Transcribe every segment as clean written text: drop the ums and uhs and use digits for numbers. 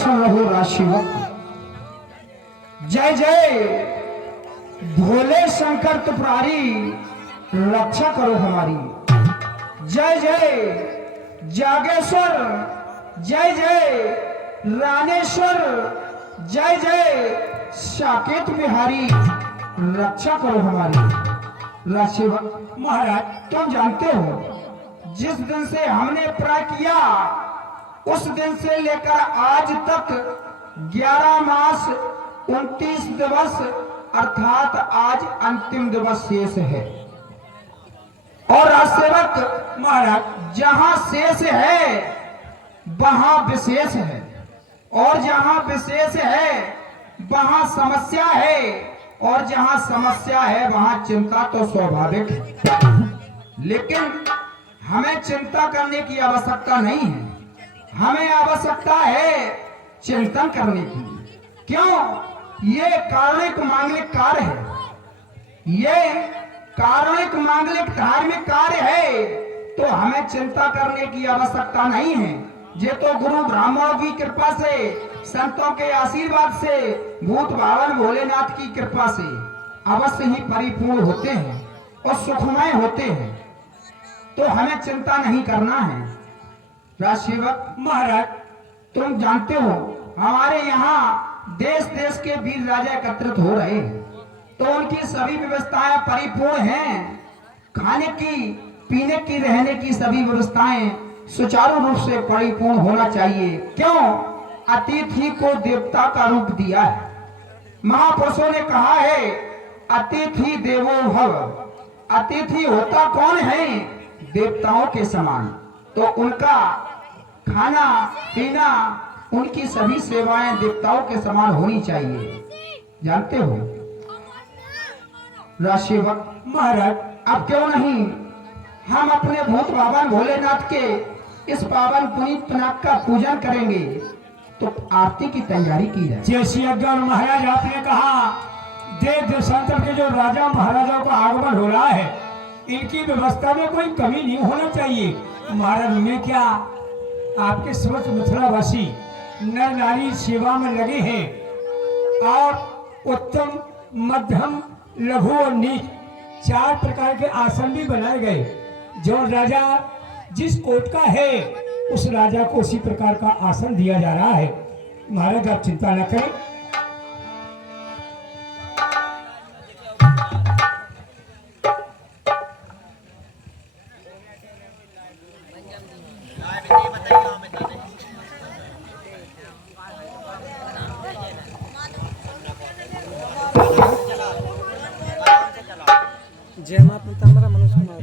प्रसन्न रहो राशिवत। जय जय भोले शंकर त्रिपुरारी, रक्षा करो हमारी। जय जय जागेश्वर, जय जय रानेश्वर, जय जय साकेत बिहारी, रक्षा करो हमारी। राशिवत महाराज, तुम जानते हो जिस दिन से हमने प्रय किया उस दिन से लेकर आज तक 11 मास 29 दिवस अर्थात आज अंतिम दिवस शेष है। और राजसेवक महाराज, जहां शेष है वहां विशेष है, और जहां विशेष है वहां समस्या है, और जहां समस्या है वहां चिंता तो स्वाभाविक है। लेकिन हमें चिंता करने की आवश्यकता नहीं है, हमें आवश्यकता है चिंतन करने की। क्यों? ये कारणिक मांगलिक कार्य है, ये कारणिक मांगलिक धार्मिक कार्य है, तो हमें चिंता करने की आवश्यकता नहीं है। ये तो गुरु ब्राह्मणों की कृपा से, संतों के आशीर्वाद से, भूत भावन भोलेनाथ की कृपा से अवश्य ही परिपूर्ण होते हैं और सुखमय होते हैं, तो हमें चिंता नहीं करना है। राजसेवक महाराज, तुम जानते हो हमारे यहाँ देश देश के वीर राजा एकत्रित हो रहे हैं, तो उनकी सभी व्यवस्थाएं परिपूर्ण हैं। खाने की, पीने की, रहने की सभी व्यवस्थाएं सुचारू रूप से परिपूर्ण होना चाहिए। क्यों? अतिथि को देवता का रूप दिया है। महापुरुषों ने कहा है अतिथि देवो भव। अतिथि होता कौन है? देवताओं के समान। तो उनका खाना पीना, उनकी सभी सेवाएं देवताओं के समान होनी चाहिए। जानते हो राशिवत महाराज, अब क्यों नहीं हम अपने भूत पावन भोलेनाथ के इस पावन पुनीत पिनाक का पूजन करेंगे, तो आरती की तैयारी की जाए। जैसी अज्ञान महाराज, आपने कहा देश देशांतर के जो राजा महाराजाओं का आगमन हो रहा है, इनकी व्यवस्था में कोई कमी नहीं होना चाहिए। महाराज में क्या आपके समस्त मथुरावासी नर नारी सेवा में लगे हैं, और उत्तम, मध्यम, लघु और नीच 4 प्रकार के आसन भी बनाए गए। जो राजा जिस कोट का है उस राजा को उसी प्रकार का आसन दिया जा रहा है। महाराज आप चिंता न करें। जय मां पीताम्बरा मनुष्य कुमार।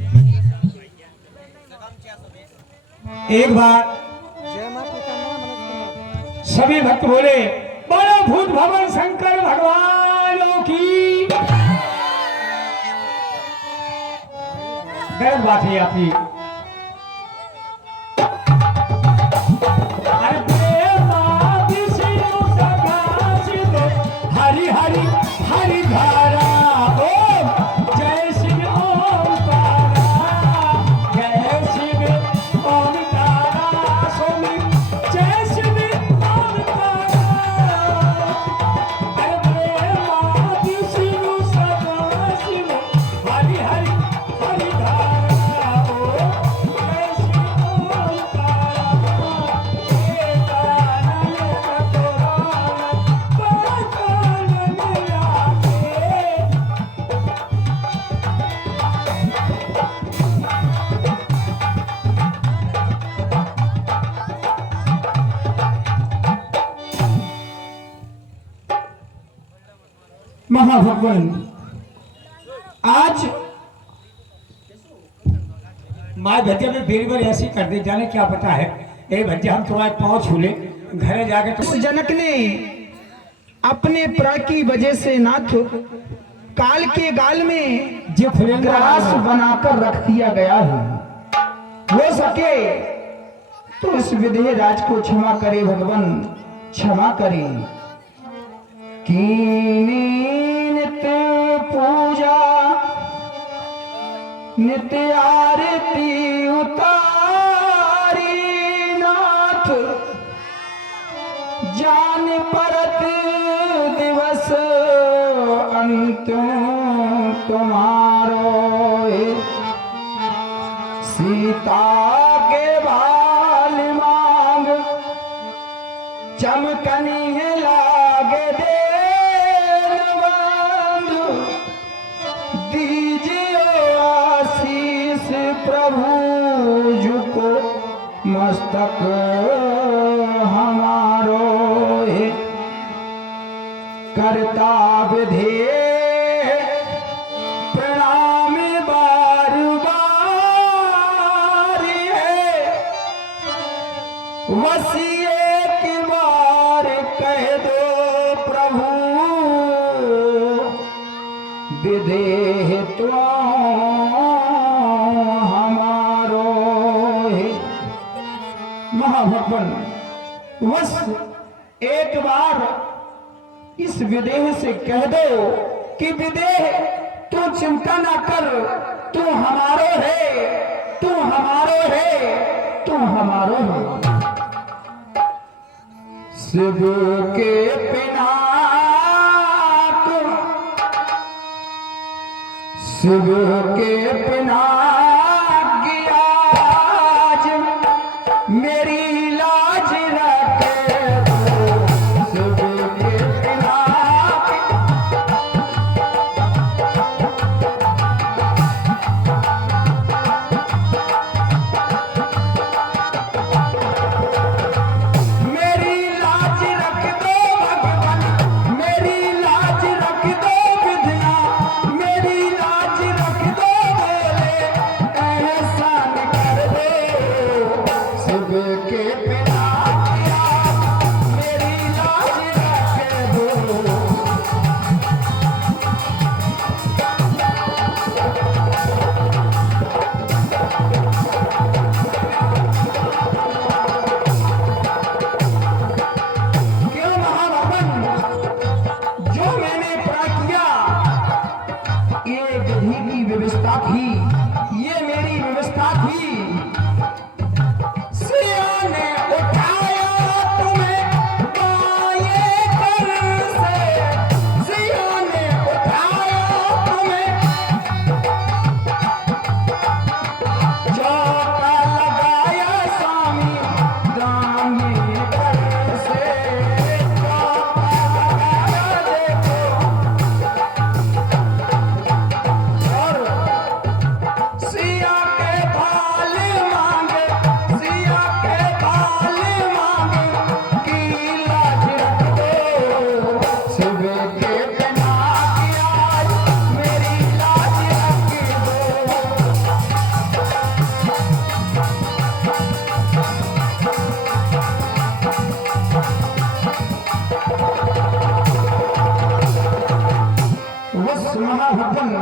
एक बार जय मां पीताम्बरा मनुष्य कुमार। सभी भक्त बोले बोलो भूत भवन शंकर भगवान की। गलत बात है आपकी। हरि हरि हरि धारा, ओम जय शिव ओम तारा, जय शिव ओम तारा, स्वामी जय शिव ओम तारा। अरे प्रेमादि शिव सदा शिव, हरि हरि हरि धारा, ओम जय शिव ओम तारा। महाभगवान, आज माँ भज्जा में बेरी बार ऐसी कर दे, जाने क्या पता है। ए भज्जा हम तुम्हारे पाँव छूले, घर जाके उस तो जनक ने अपने प्र की वजह से नाथ काल के गाल में जो फुलेंगा ग्रास बनाकर रख दिया गया है। हो सके तो इस विधेय राज को क्षमा करे भगवान, क्षमा करे। कीनी नित्य पूजा, नित्य आरती उतारी नाथ, जा तुम्हारो सीता के बाल मांग चमकनी है लागे देवांधु दीजिए आशीष प्रभु झुको मस्तक हमारो करता विधे प्रणाम बार बार है वसी एक बार कह दो प्रभु विदेह तो हमारो है। महाभगवन बस एक बार इस विदेह से कह दो कि विदेह तू चिंता ना कर, तू हमारो है, तू हमारो है, तू हमारो है। शिव के पिनाक, शिव के पिनाक आज मेरी लाज रखे दो। शिव के पिनाक मेरी लाज रख दो भगवान, मेरी लाज रख दो विद्या, मेरी लाज रख दो बोले एहसान कर दो। शिव के बिना मेरी लाज रख दो। क्यों महाभगवन, जो मैंने प्राप्त किया ये विधि की व्यवस्था थी, ये मेरी व्यवस्था थी। सिया ने उठाया तुम्हें बाएं कर से, सिया ने उठाया तुम्हें चौका लगाया स्वामी दाहिने कर से, चौका लगाया देखो और सिया के बाल मांगे, सिया के बाल मांगे की लाज रख दो। शिव के बिना आज मेरी लाज रख दो। बस महाभगवन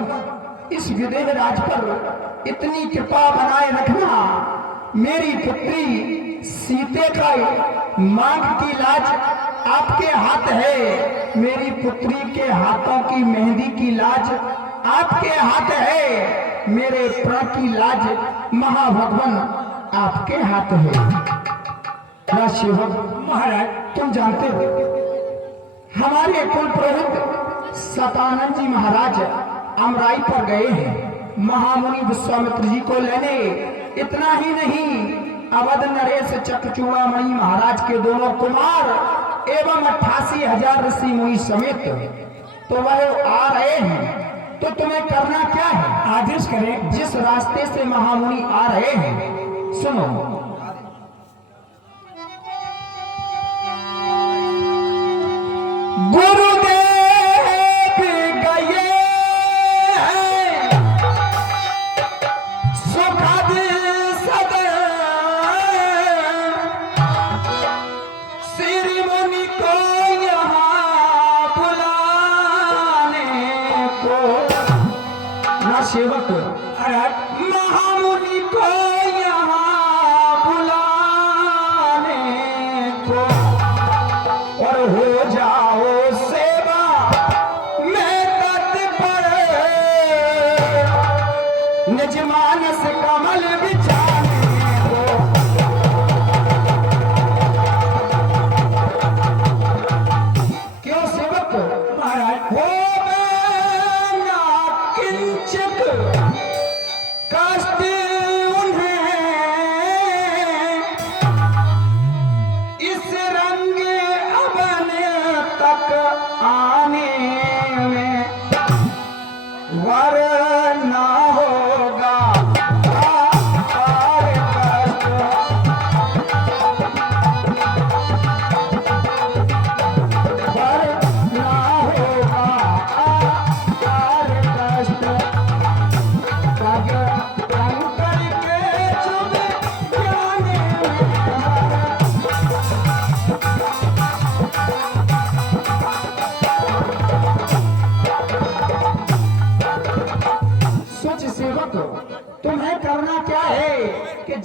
इस विदेह राज पर इतनी कृपा बनाए रखना, मेरी पुत्री सीते का मांग की लाज आपके हाथ है, मेरी पुत्री के हाथों की मेहंदी की लाज आपके हाथ है, मेरे प्रण की लाज महाभगवन आपके हाथ है। राजसेवक महाराज तुम जानते हो हमारे कुल पुरोहित सतानंद जी महाराज अमराई पर गए हैं महामुनि विश्वामित्र जी को लेने। इतना ही नहीं, अवध नरेश चक्रचूड़ामणि महाराज के दोनों कुमार एवं 88,000 ऋषि मुनि समेत तो वह आ रहे हैं। तो तुम्हें करना क्या है? आदेश करें। जिस रास्ते से महामुनि आ रहे हैं सुनो। गुरुदेव गए हैं सुखद सदन, श्री मुनि को यहाँ बुलाने को। ना सेवक महाराज महामुनि को यहाँ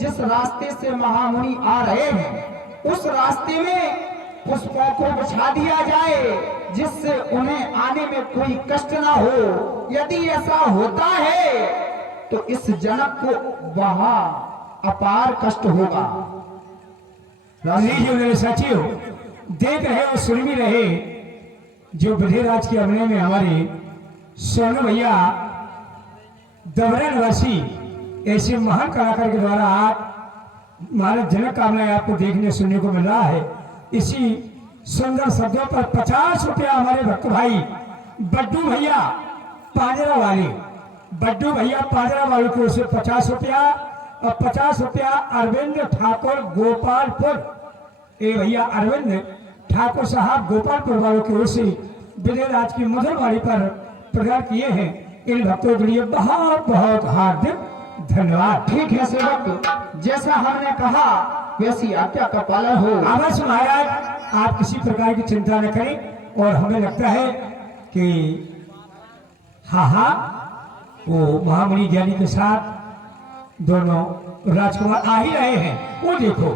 जिस रास्ते से महामुनि आ रहे हैं उस रास्ते में पुष्पों को बिछा दिया जाए, जिससे उन्हें आने में कोई कष्ट ना हो। यदि ऐसा होता है तो इस जनक को वहां अपार कष्ट होगा। लीजिए मेरे सचिव, देख रहे और सुन भी रहे, जो बधेराज के अभिनय में हमारे सोनू भैया दबरा निवासी ऐसे महान कलाकार के द्वारा आज हमारे जनक का अभिनय आपको देखने सुनने को मिल रहा है। इसी सुंदर शब्दों पर 50 रुपया हमारे भक्त भाई बड्डू भैया पाजरा वाले, बड्डू भैया पाजरा वालों की ओर से 50 रुपया और 50 रुपया अरविंद ठाकुर गोपालपुर, ए भैया अरविंद ठाकुर साहब गोपालपुर वालों की ओर से विजयराज की मधुर वाणी पर प्रदान किए हैं। इन भक्तों के लिए बहुत बहुत हार्दिक धन्यवाद। ठीक है सेवक, जैसा हमने कहा वैसी आज्ञा का पालन हो। अवश्य महाराज, आप किसी प्रकार की चिंता न करें। और हमें लगता है कि हाँ, वो महामुनि ज्ञानी के साथ दोनों राजकुमार आ ही रहे हैं। वो देखो